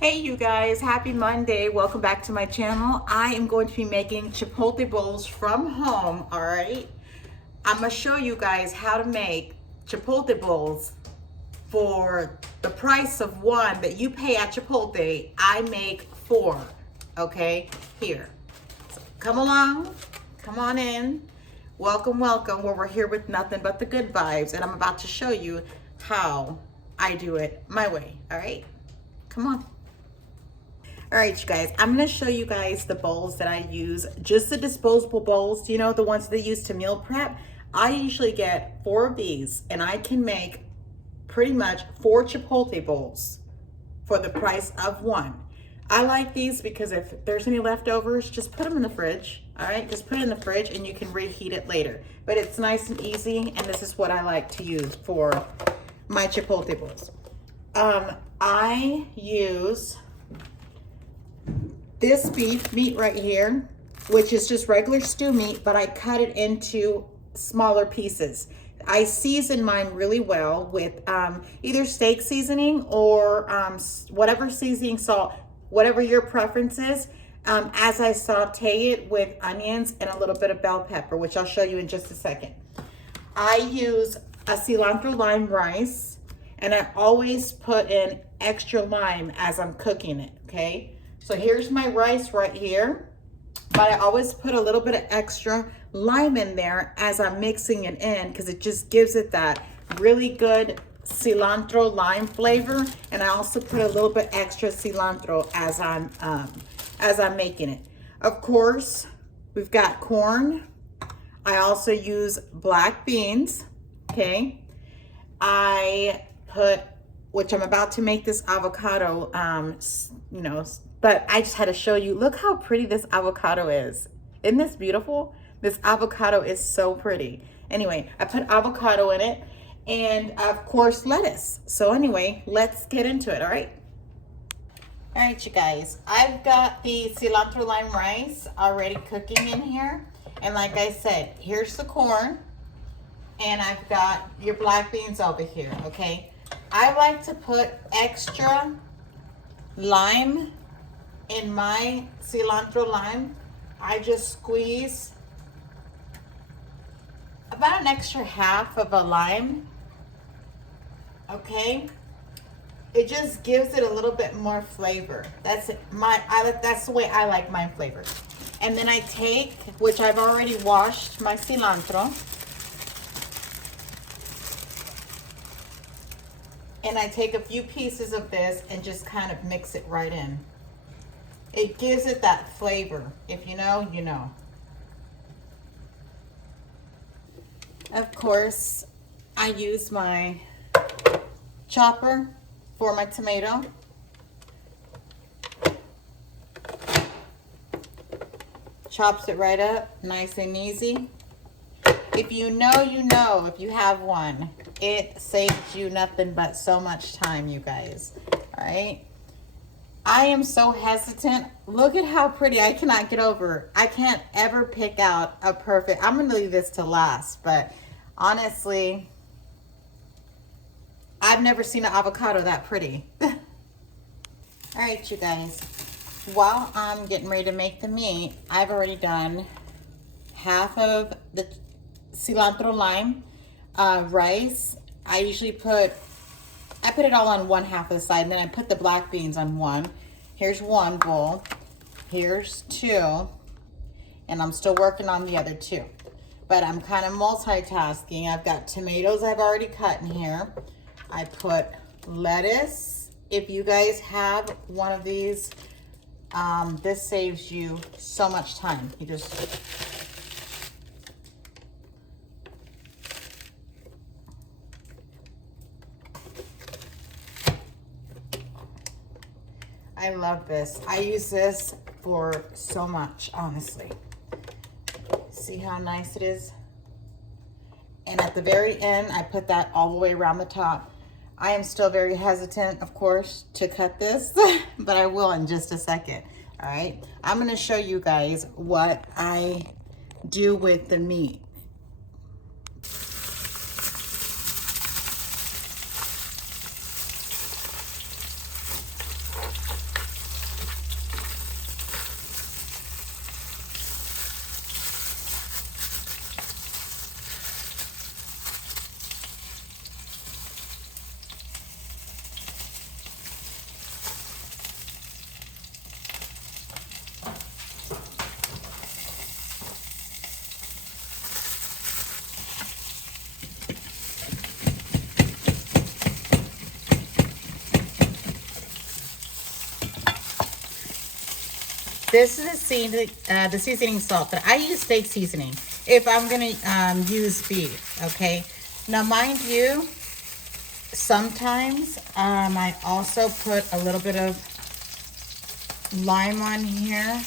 Hey you guys, happy Monday. Welcome back to my channel. I am going to be making Chipotle bowls from home, all right? I'm gonna show you guys how to make Chipotle bowls for the price of one that you pay at Chipotle. I make four, okay? Here, so come along, come on in. Welcome, welcome, where we're here with nothing but the good vibes, and I'm about to show you how I do it my way, all right? Come on. All right, you guys, I'm gonna show you guys the bowls that I use, just the disposable bowls, you know, the ones they use to meal prep. I usually get four of these and I can make pretty much four Chipotle bowls for the price of one. I like these because if there's any leftovers, just put them in the fridge, all right? Just put it in the fridge and you can reheat it later. But it's nice and easy, and this is what I like to use for my Chipotle bowls. I use this beef meat right here, which is just regular stew meat, but I cut it into smaller pieces. I season mine really well with either steak seasoning or whatever seasoning, salt, whatever your preference is, as I saute it with onions and a little bit of bell pepper, which I'll show you in just a second. I use a cilantro lime rice, and I always put in extra lime as I'm cooking it, okay? So here's my rice right here, but I always put a little bit of extra lime in there as I'm mixing it in, because it just gives it that really good cilantro lime flavor. And I also put a little bit extra cilantro as I'm making it. Of course, we've got corn. I also use black beans, okay? I put, which I'm about to make this avocado, but I just had to show you, look how pretty this avocado is. Isn't this beautiful? This avocado is so pretty. Anyway, I put avocado in it, and of course lettuce. So anyway, let's get into it, all right? All right, you guys, I've got the cilantro lime rice already cooking in here. And like I said, here's the corn, and I've got your black beans over here, okay? I like to put extra lime in my cilantro lime. I just squeeze about an extra half of a lime, okay? It just gives it a little bit more flavor. That's it. That's the way I like my flavor. And then I take, which I've already washed my cilantro, and I take a few pieces of this and just kind of mix it right in. It gives it that flavor. If you know, you know. Of course, I use my chopper for my tomato. Chops it right up, nice and easy. If you know, you know. If you have one, it saves you nothing but so much time, you guys. All right. I am so hesitant. Look at how pretty. I cannot get over. I can't ever pick out a perfect. I'm going to leave this to last, but honestly, I've never seen an avocado that pretty. All right, you guys. While I'm getting ready to make the meat, I've already done half of the cilantro lime rice. I usually put it all on one half of the side, and then I put the black beans on one. Here's one bowl. Here's two. And I'm still working on the other two. But I'm kind of multitasking. I've got tomatoes I've already cut in here. I put lettuce. If you guys have one of these, this saves you so much time. You just... I love this. I use this for so much, honestly. See how nice it is? And at the very end, I put that all the way around the top. I am still very hesitant, of course, to cut this, but I will in just a second, all right? I'm gonna show you guys what I do with the meat. This is the seasoning salt, but I use steak seasoning if I'm gonna use beef, okay? Now, mind you, sometimes I also put a little bit of lime on here.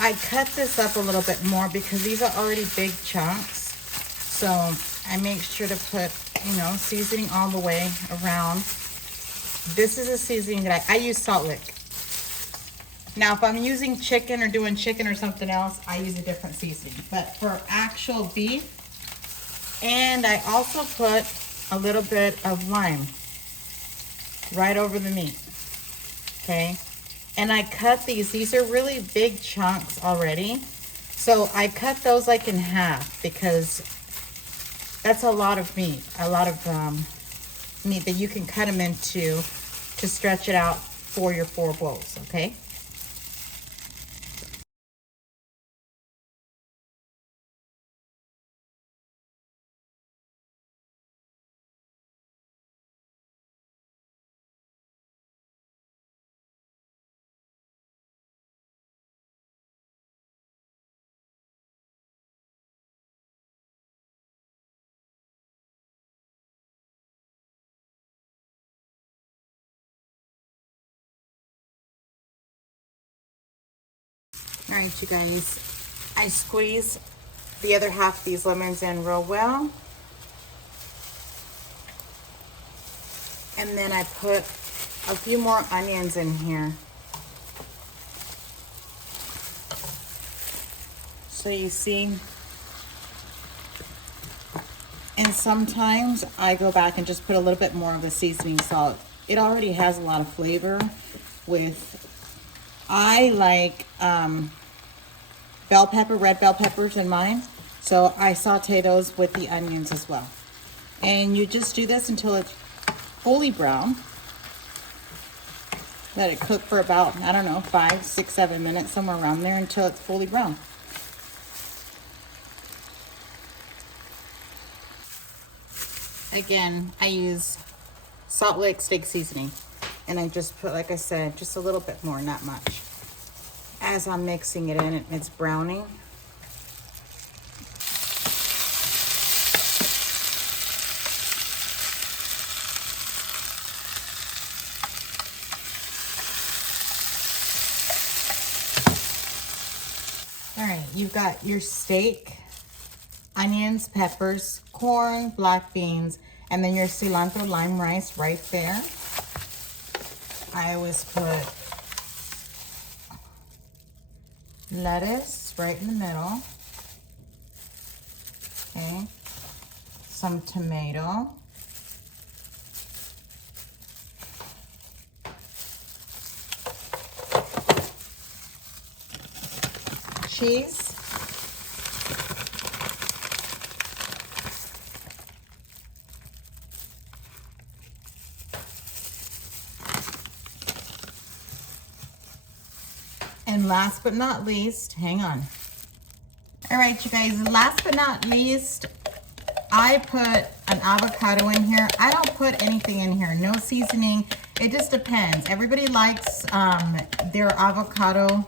I cut this up a little bit more because these are already big chunks. So I make sure to put, you know, seasoning all the way around. This is a seasoning that I use Salt Lick. Now, if I'm using chicken or doing chicken or something else, I use a different seasoning. But for actual beef, and I also put a little bit of lime right over the meat, okay? And I cut these are really big chunks already. So I cut those like in half because that's a lot of meat, meat that you can cut them into to stretch it out for your 4 bowls, okay? All right, you guys, I squeeze the other half of these lemons in real well. And then I put a few more onions in here. So you see, and sometimes I go back and just put a little bit more of the seasoning salt. It already has a lot of flavor with, I like bell pepper, red bell peppers in mine. So I saute those with the onions as well. And you just do this until it's fully brown. Let it cook for about, I don't know, 5, 6, 7 minutes, somewhere around there until it's fully brown. Again, I use Salt Lick steak seasoning. And I just put, like I said, just a little bit more, not much. As I'm mixing it in, it's browning. All right, you've got your steak, onions, peppers, corn, black beans, and then your cilantro lime rice right there. I always put lettuce right in the middle. Okay, some tomato. Cheese. And last but not least, hang on. All right, you guys, last but not least, I put an avocado in here. I don't put anything in here, no seasoning. It just depends. Everybody likes their avocado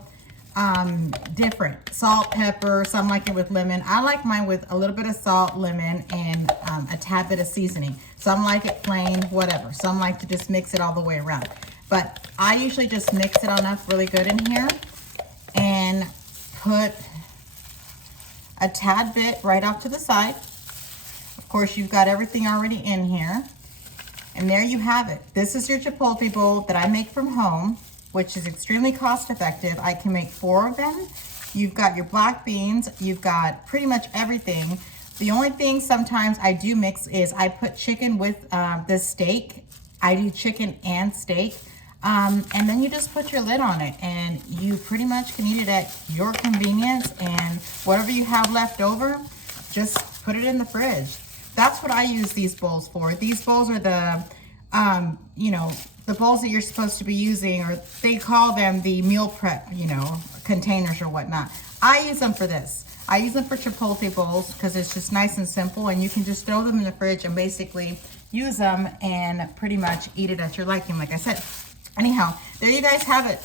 different. Salt, pepper, some like it with lemon. I like mine with a little bit of salt, lemon, and a tad bit of seasoning. Some like it plain, whatever. Some like to just mix it all the way around. But I usually just mix it enough really good in here and put a tad bit right off to the side. Of course, you've got everything already in here. And there you have it. This is your Chipotle bowl that I make from home, which is extremely cost effective. I can make 4 of them. You've got your black beans. You've got pretty much everything. The only thing sometimes I do mix is I put chicken with the steak. I do chicken and steak. And then you just put your lid on it and you pretty much can eat it at your convenience, and whatever you have left over, just put it in the fridge. That's what I use these bowls for. These bowls are the, you know, the bowls that you're supposed to be using, or they call them the meal prep, you know, containers or whatnot. I use them for this. I use them for Chipotle bowls because it's just nice and simple, and you can just throw them in the fridge and basically use them and pretty much eat it at your liking, like I said. Anyhow, there you guys have it.